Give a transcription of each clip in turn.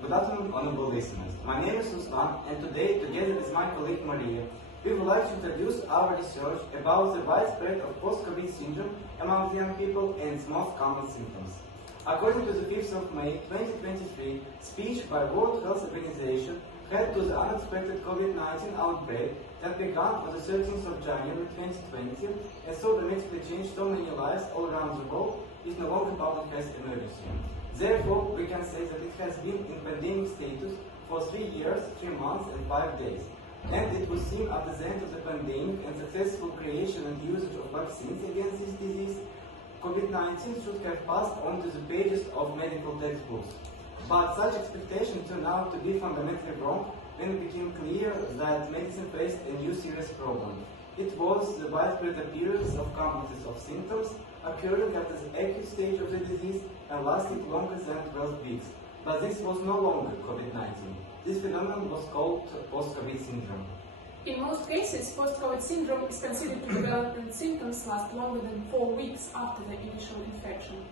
Good afternoon, honorable listeners. My name is Ruslan, and today, together with my colleague Maria, we would like to introduce our research about the widespread of post-COVID syndrome among young people and its most common symptoms. According to the 5th of May 2023 speech by World Health Organization head to the unexpected COVID-19 outbreak that began on the 13th of January 2020 and so dramatically changed so many lives all around the world, is no longer public health emergency. Therefore, we can say that it has been in pandemic status for 3 years, 3 months and 5 days. And it was seen at the end of the pandemic and successful creation and usage of vaccines against this disease, COVID-19 should have passed on to the pages of medical textbooks. But such expectations turned out to be fundamentally wrong when it became clear that medicine faced a new serious problem. It was the widespread appearance of complexes of symptoms occurring after the acute stage of the disease and lasting longer than 12 weeks. But this was no longer COVID-19. This phenomenon was called post-COVID syndrome. In most cases, post-COVID syndrome is considered to develop when symptoms last longer than 4 weeks after the initial infection.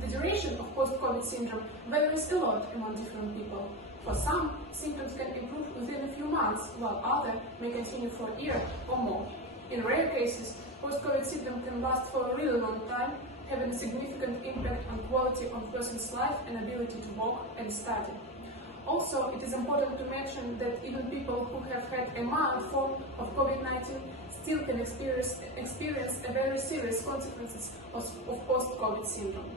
The duration of post-COVID syndrome varies a lot among different people. For some, symptoms can improve within a few months, while others may continue for a year or more. In rare cases, post-COVID syndrome can last for a really long time, having a significant impact on quality of a person's life and ability to walk and study. Also, it is important to mention that even people who have had a mild form of COVID-19 still can experience a very serious consequences of post-COVID syndrome.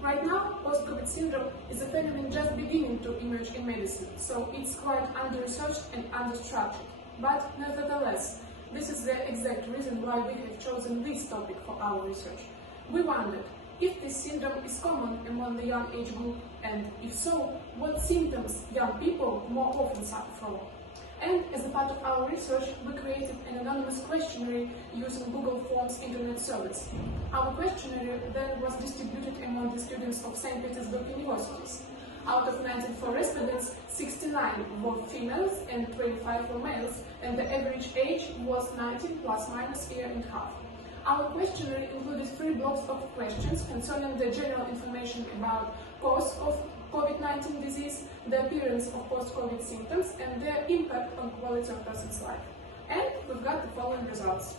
Right now, post-COVID syndrome is a phenomenon just beginning to emerge in medicine, so it's quite under-researched and under-structured. But nevertheless, this is the exact reason why we have chosen this topic for our research. We wondered if this syndrome is common among the young age group, and if so, what symptoms young people more often suffer from. And as a part of our research, we created an anonymous questionnaire using Google Forms internet service. Our questionnaire then was distributed among the students of St. Petersburg universities. Out of 94 respondents, 69 were females and 25 were males, and the average age was 19 plus minus a year and a half. Our questionnaire included 3 blocks of questions concerning the general information about cause of COVID-19 disease, the appearance of post-COVID symptoms, and their impact on quality of a person's life. And we've got the following results.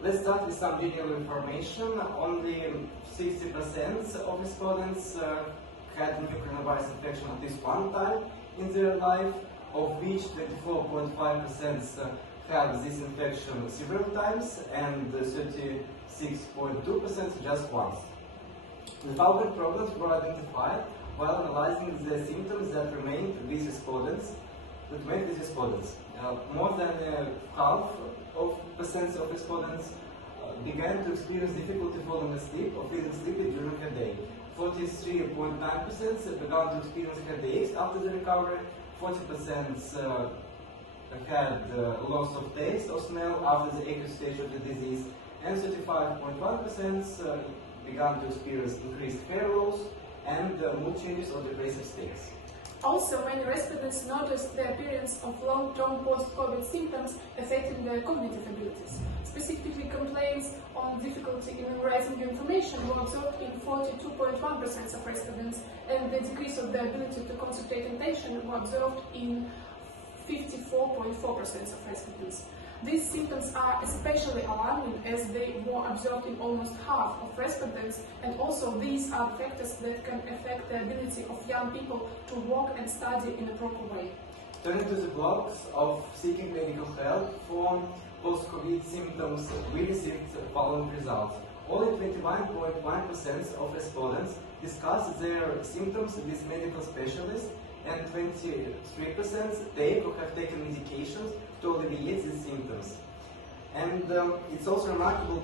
Let's start with some general information. Only 60% of respondents had new coronavirus infection at least one time in their life, of which 24.5% had this infection several times and 36.2% just once. The following problems were identified while analyzing the symptoms that remained with respondents. More than half of respondents began to experience difficulty falling asleep or feeling sleepy during a day. 43.9% began to experience headaches after the recovery. 40% had loss of taste or smell after the acute stage of the disease, and 35.1% began to experience increased hair loss and mood changes or depressive states. Also, many respondents noticed the appearance of long-term post-COVID symptoms affecting their cognitive abilities. Specifically, complaints on difficulty in memorizing information were observed in 42.1% of respondents, and the decrease of the ability to concentrate attention were observed in 54.4% of respondents. These symptoms are especially alarming as they were observed in almost half of respondents, and also these are factors that can affect the ability of young people to work and study in a proper way. Turning to the blocks of seeking medical help for post-COVID symptoms, we received the following results. Only 21.1% of respondents discussed their symptoms with medical specialists, and 23% take or have taken medications to alleviate these symptoms. And it's also remarkable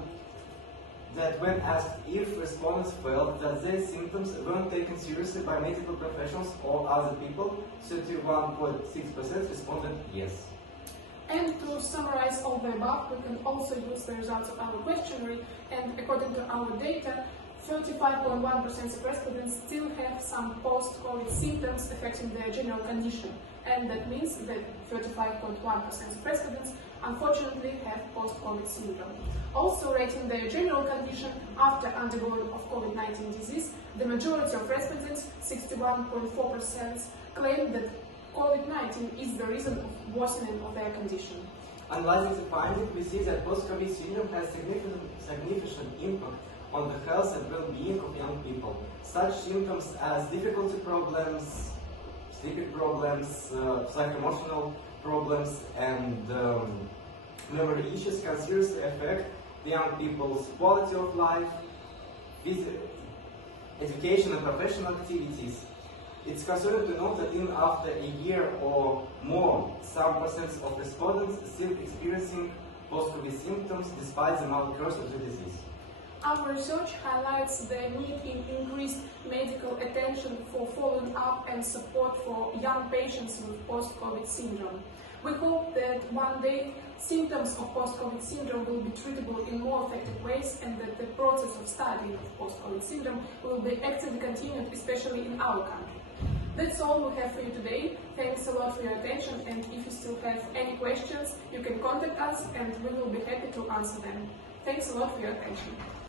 that when asked if respondents felt that their symptoms weren't taken seriously by medical professionals or other people, 31.6% responded yes. And to summarize all the above, we can also use the results of our questionnaire, and according to our data, 35.1% of respondents still have some post-COVID symptoms affecting their general condition, and that means that 35.1% of respondents unfortunately have post-COVID syndrome. Also rating their general condition after undergoing of COVID-19 disease, the majority of respondents, 61.4%, claim that COVID-19 is the reason of worsening of their condition. Analyzing the findings, we see that post-COVID syndrome has significant impact on the health and well-being of young people. Such symptoms as difficulty problems, sleeping problems, psycho-emotional problems, and memory issues can seriously affect the young people's quality of life, education and professional activities. It's concerning to note that even after a year or more, some percent of respondents still experiencing post-COVID symptoms despite the mild course of the disease. Our research highlights the need in increased medical attention for following up and support for young patients with post-COVID syndrome. We hope that one day symptoms of post-COVID syndrome will be treatable in more effective ways, and that the process of studying of post-COVID syndrome will be actively continued, especially in our country. That's all we have for you today. Thanks a lot for your attention, and if you still have any questions, you can contact us and we will be happy to answer them. Thanks a lot for your attention.